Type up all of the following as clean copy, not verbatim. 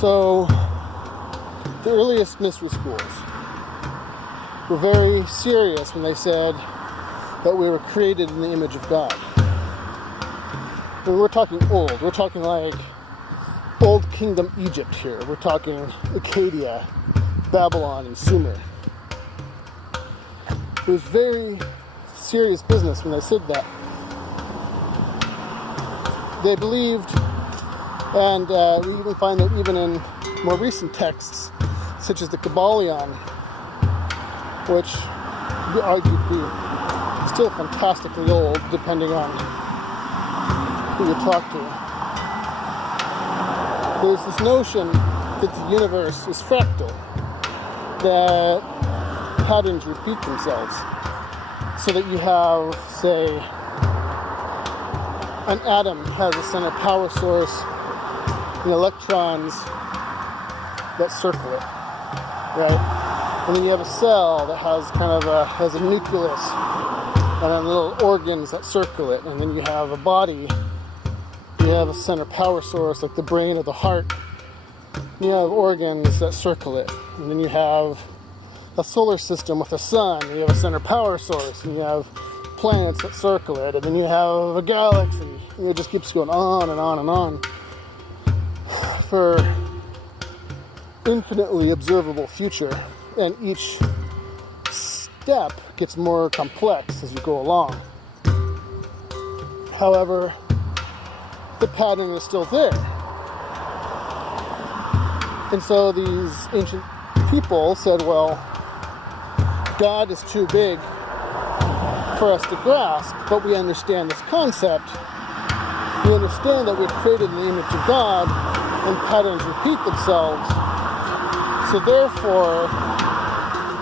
So, the earliest mystery schools were very serious when they said that we were created in the image of God. And we're talking old. We're talking like Old Kingdom Egypt here. We're talking Acadia, Babylon, and Sumer. It was very serious business when they said that. They believed, and we even find that even in more recent texts, such as the Kabbalion, which we argue to be still fantastically old, depending on who you talk to. There's this notion that the universe is fractal, that patterns repeat themselves, so that you have, say, an atom has a center power source and electrons that circle it, right? And then you have a cell that has has a nucleus and then little organs that circle it, and then you have a body. You have a center power source like the brain or the heart. You have organs that circle it, and then you have a solar system with a sun. You have a center power source, and you have planets that circle it, and then you have a galaxy. And it just keeps going on and on and on for infinitely observable future, and each step gets more complex as you go along. However, the pattern is still there. And so these ancient people said, well, God is too big for us to grasp, but we understand this concept. We understand that we're created in the image of God, and patterns repeat themselves. So therefore,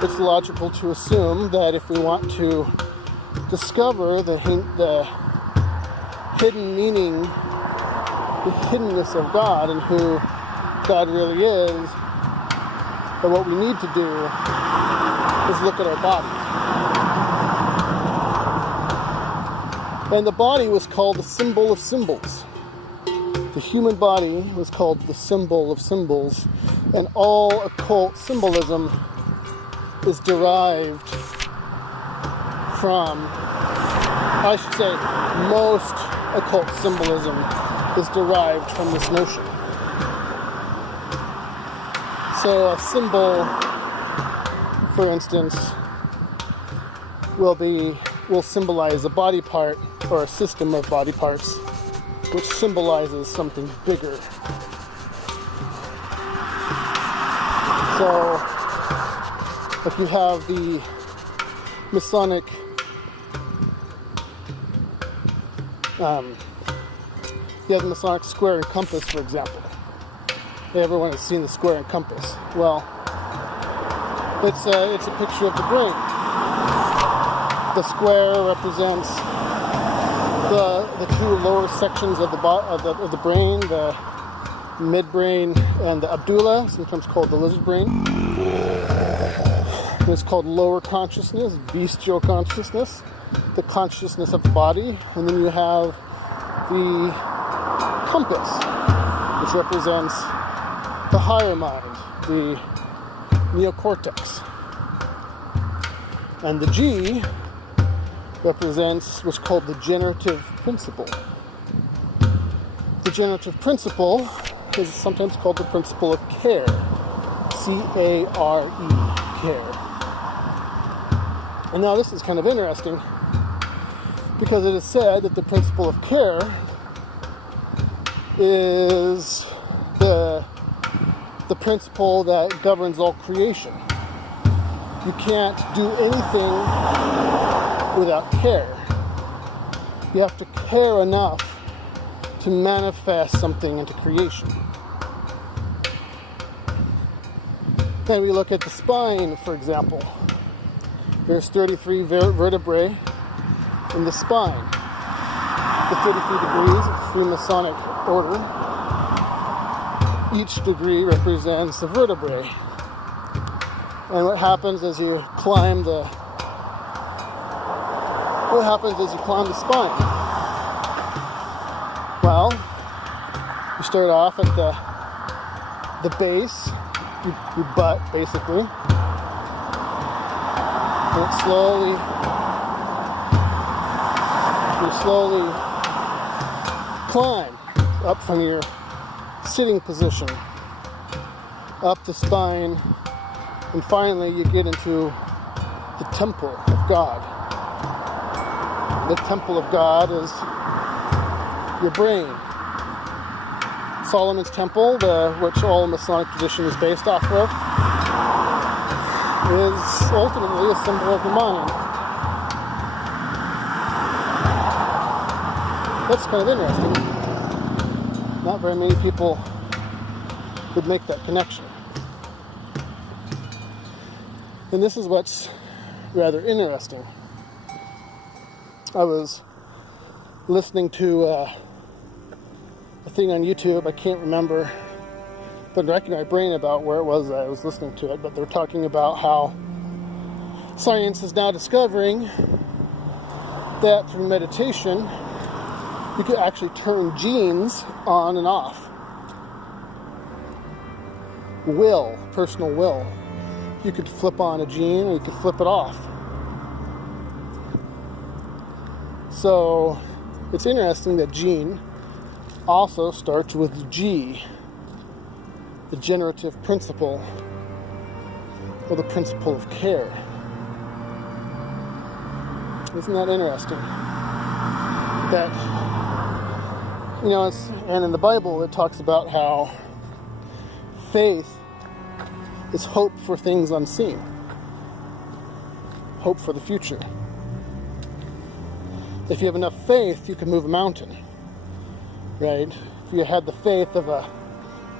it's logical to assume that if we want to discover the hidden meaning, the hiddenness of God and who God really is, that what we need to do is look at our body. And the body was called the symbol of symbols. The human body was called the symbol of symbols, and all occult symbolism is derived from, I should say, most occult symbolism is derived from this notion. So a symbol, for instance, will symbolize a body part or a system of body parts, which symbolizes something bigger. So, if you have the Masonic you have the Masonic square and compass, for example. Everyone has seen the square and compass. Well, it's a picture of the brain. The square represents the two lower sections of the brain, the midbrain and the abdullah, sometimes called the lizard brain. It's called lower consciousness, bestial consciousness, the consciousness of the body, and then you have the compass, which represents the higher mind, the neocortex. And the G represents what's called the generative principle. The generative principle is sometimes called the principle of care. C-A-R-E, care. And now this is kind of interesting because it is said that the principle of care is the principle that governs all creation. You can't do anything without care. You have to care enough to manifest something into creation. Then we look at the spine, for example. There's 33 vertebrae in the spine. The 33 degrees of Freemasonic order. Each degree represents a vertebrae. And what happens as you climb the spine? Well, you start off at the base, your butt basically, and it slowly climb up from your sitting position, up the spine, and finally you get into the temple of God. The temple of God is your brain. Solomon's temple, which all Masonic tradition is based off of, is ultimately a symbol of the mind. That's kind of interesting. Not very many people would make that connection. And this is what's rather interesting. I was listening to a thing on YouTube, I can't remember, but racking my brain about where it was that I was listening to it, but they're talking about how science is now discovering that through meditation you could actually turn genes on and off. Will, personal will. You could flip on a gene or you could flip it off. So it's interesting that gene also starts with G, the generative principle, or the principle of care. Isn't that interesting? That, and in the Bible it talks about how faith is hope for things unseen, hope for the future. If you have enough faith, you can move a mountain, right? If you had the faith of a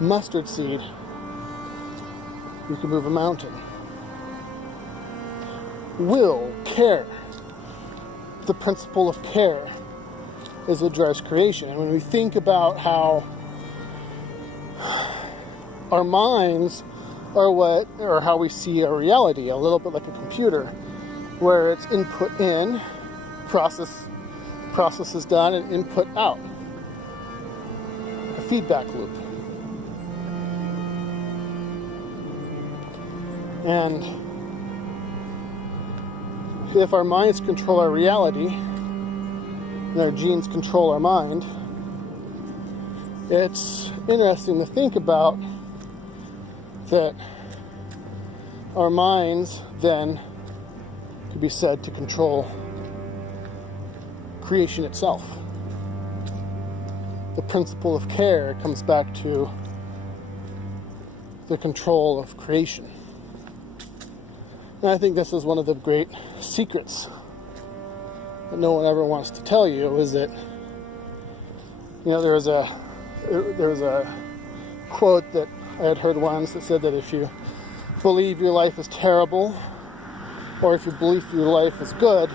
mustard seed, you can move a mountain. Will, care. The principle of care is what drives creation. And when we think about how our minds are how we see our reality, a little bit like a computer, where it's input in, process is done, and input out. A feedback loop. And if our minds control our reality, and our genes control our mind, it's interesting to think about that our minds then could be said to control creation itself. The principle of care comes back to the control of creation. And I think this is one of the great secrets that no one ever wants to tell you, is that, there was a quote that I had heard once that said that if you believe your life is terrible, or if you believe your life is good,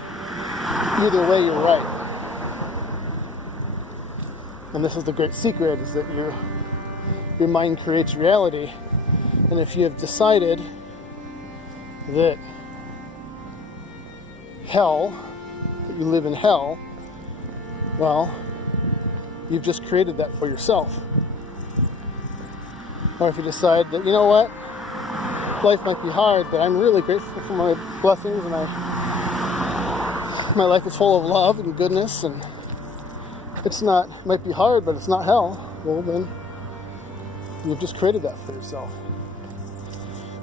either way you're right. And this is the great secret, is that your mind creates reality. And if you have decided that that you live in hell, well, you've just created that for yourself. Or if you decide that, life might be hard, but I'm really grateful for my blessings, and my life is full of love and goodness, and it might be hard, but it's not hell, well then, you've just created that for yourself.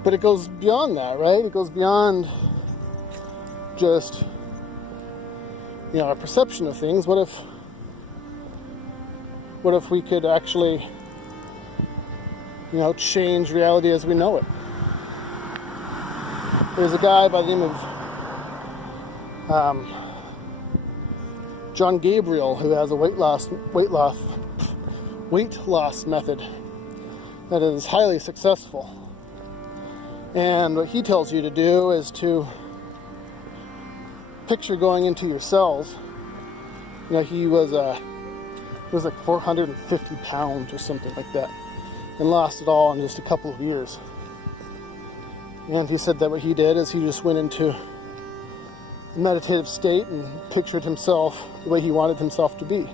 But it goes beyond that, right? It goes beyond just, our perception of things. What if we could actually, change reality as we know it? There's a guy by the name of John Gabriel who has a weight loss method that is highly successful. And what he tells you to do is to picture going into your cells. He was like 450 pounds or something like that, and lost it all in just a couple of years. And he said that what he did is he just went into a meditative state and pictured himself the way he wanted himself to be,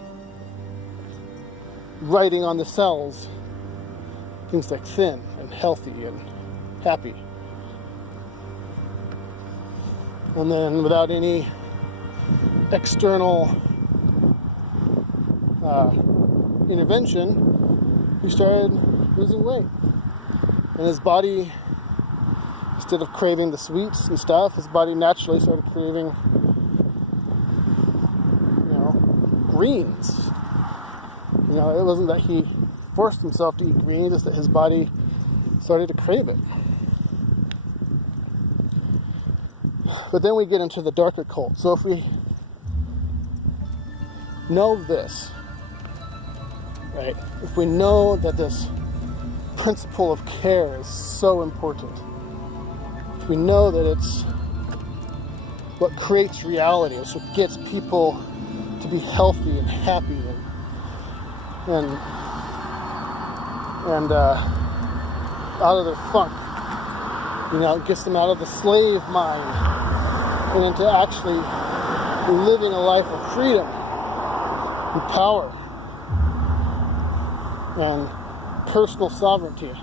writing on the cells things like thin and healthy and happy. And then without any external intervention, he started losing weight. And his body, instead of craving the sweets and stuff, his body naturally started craving, greens. It wasn't that he forced himself to eat greens, it's that his body started to crave it. But then we get into the dark occult. So if we know this, right? If we know that this principle of care is so important, if we know that it's what creates reality, it's what gets people to be healthy and happy and out of their funk, it gets them out of the slave mind and into actually living a life of freedom and power and personal sovereignty.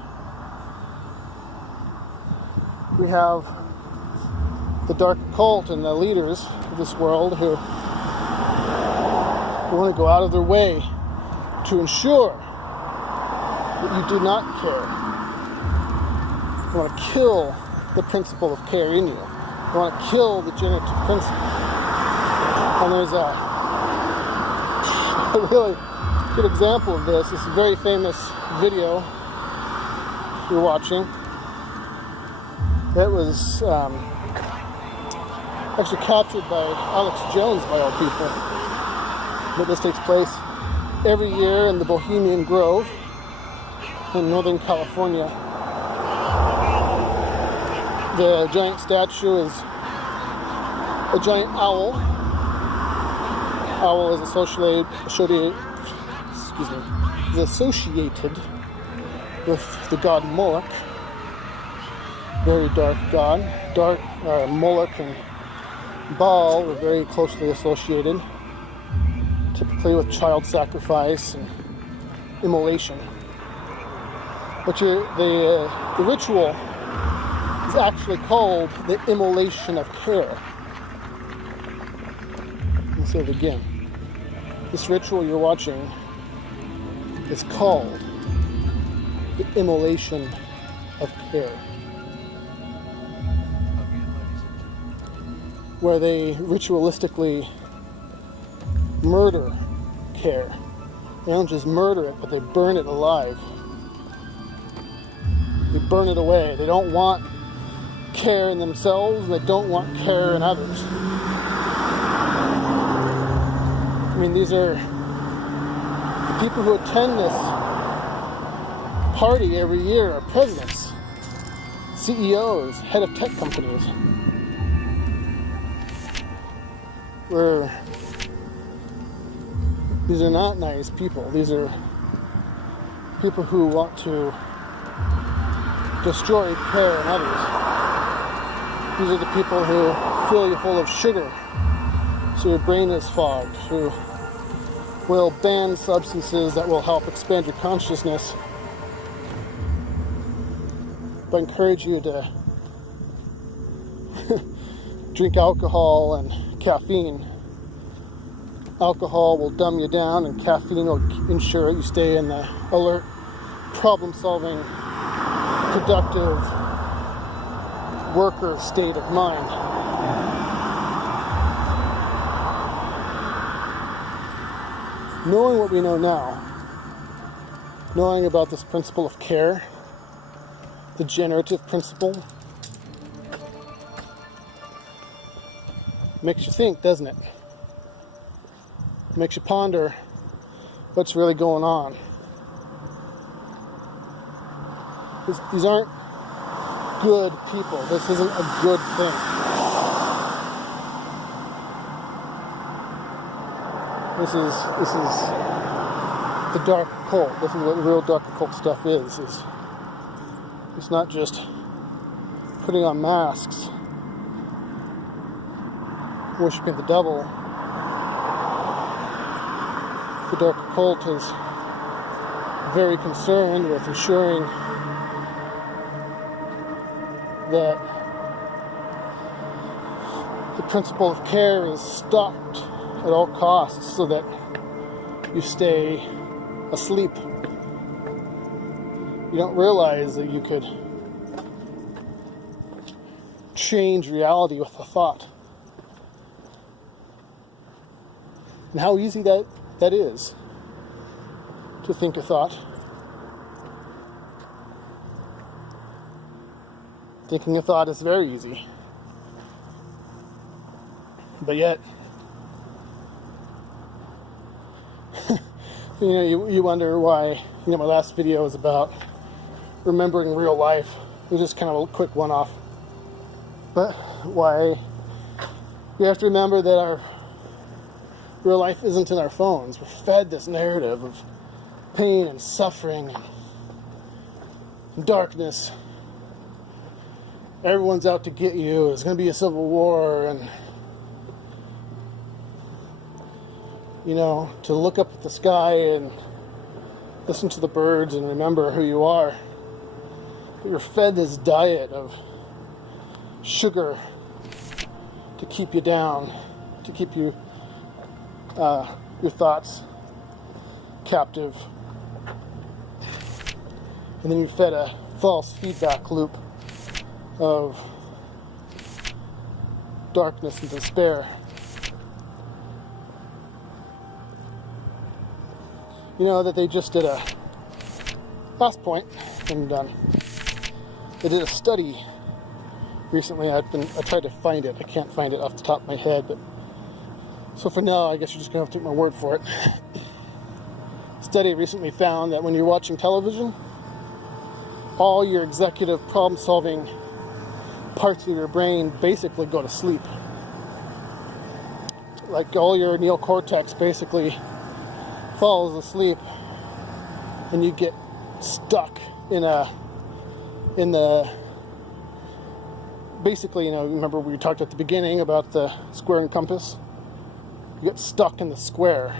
We have the dark occult and the leaders of this world who want to go out of their way to ensure that you do not care. They want to kill the principle of care in you. They want to kill the generative principle. And there's a really good example of this. This very famous video you're watching. It was actually captured by Alex Jones, by all people. But this takes place every year in the Bohemian Grove in Northern California. The giant statue is a giant owl. Owl is associated with the god Moloch. Very dark god. Moloch and Baal were very closely associated, typically with child sacrifice and immolation. But the ritual is actually called the immolation of care. Let me say it again. This ritual you're watching is called the immolation of care, where they ritualistically murder care. They don't just murder it, but they burn it alive. They burn it away. They don't want care in themselves, and they don't want care in others. These are the people who attend this party every year are presidents, CEOs, head of tech companies. These are not nice people. These are people who want to destroy care in others. These are the people who fill you full of sugar so your brain is fogged, who will ban substances that will help expand your consciousness, but encourage you to drink alcohol and caffeine. Alcohol will dumb you down, and caffeine will ensure you stay in the alert, problem-solving, productive worker state of mind. Knowing what we know now, knowing about this principle of care, the generative principle, makes you think, doesn't it? Makes you ponder what's really going on. These aren't good people. This isn't a good thing. This is the dark occult. This is what real dark occult stuff is. It's not just putting on masks, worshiping the devil. The dark occult is very concerned with ensuring that the principle of care is stopped at all costs so that you stay asleep. You don't realize that you could change reality with a thought. And how easy that is to think a thought. Thinking a thought is very easy. But yet, you wonder why, my last video was about remembering real life. It was just kind of a quick one-off. But why we have to remember that our real life isn't in our phones. We're fed this narrative of pain and suffering and darkness. Everyone's out to get you. There's going to be a civil war, and to look up at the sky and listen to the birds and remember who you are. But you're fed this diet of sugar to keep you down, to keep you your thoughts captive, and then you're fed a false feedback loop of darkness and despair. That they just did a last point, and they did a study recently. I tried to find it. I can't find it off the top of my head, but so for now, I guess you're just gonna have to take my word for it. Study recently found that when you're watching television, all your executive problem-solving parts of your brain basically go to sleep. Like all your neocortex basically falls asleep, and you get stuck in the basically, remember we talked at the beginning about the square and compass? You get stuck in the square,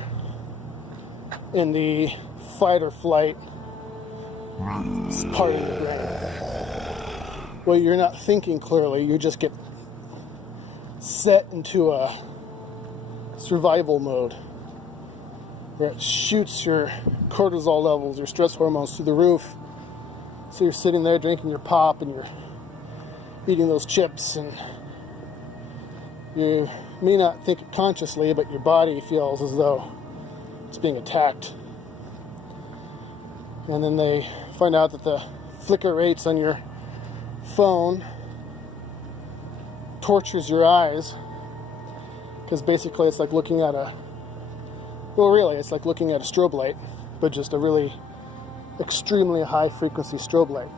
in the fight or flight part of your brain. Well, you're not thinking clearly, you just get set into a survival mode where it shoots your cortisol levels, your stress hormones through the roof. So you're sitting there drinking your pop and you're eating those chips, and you may not think it consciously, but your body feels as though it's being attacked. And then they find out that the flicker rates on your phone tortures your eyes, because basically it's like looking at it's like looking at a strobe light, but just a really extremely high frequency strobe light.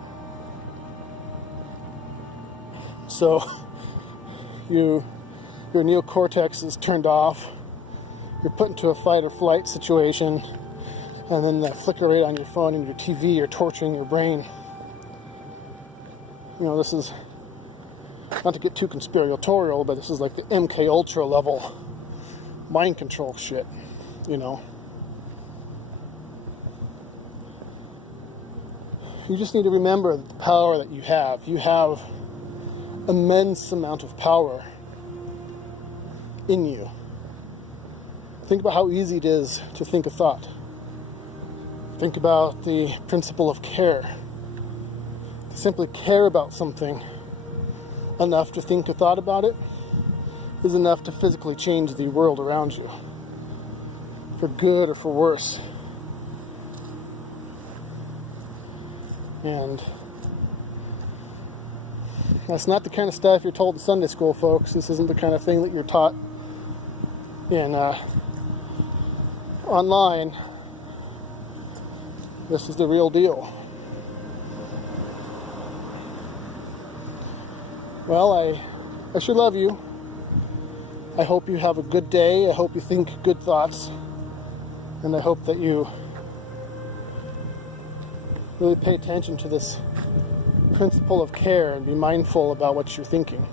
So your neocortex is turned off, you're put into a fight or flight situation, and then the flicker rate on your phone and your TV are torturing your brain. This is, not to get too conspiratorial, but this is like the MK Ultra level mind control shit, You just need to remember the power that you have. You have immense amount of power in you. Think about how easy it is to think a thought. Think about the principle of care. To simply care about something enough to think a thought about it is enough to physically change the world around you, for good or for worse. And that's not the kind of stuff you're told in Sunday school, folks. This isn't the kind of thing that you're taught in online. This is the real deal. Well, I sure love you. I hope you have a good day. I hope you think good thoughts. And I hope that you really pay attention to this principle of care and be mindful about what you're thinking.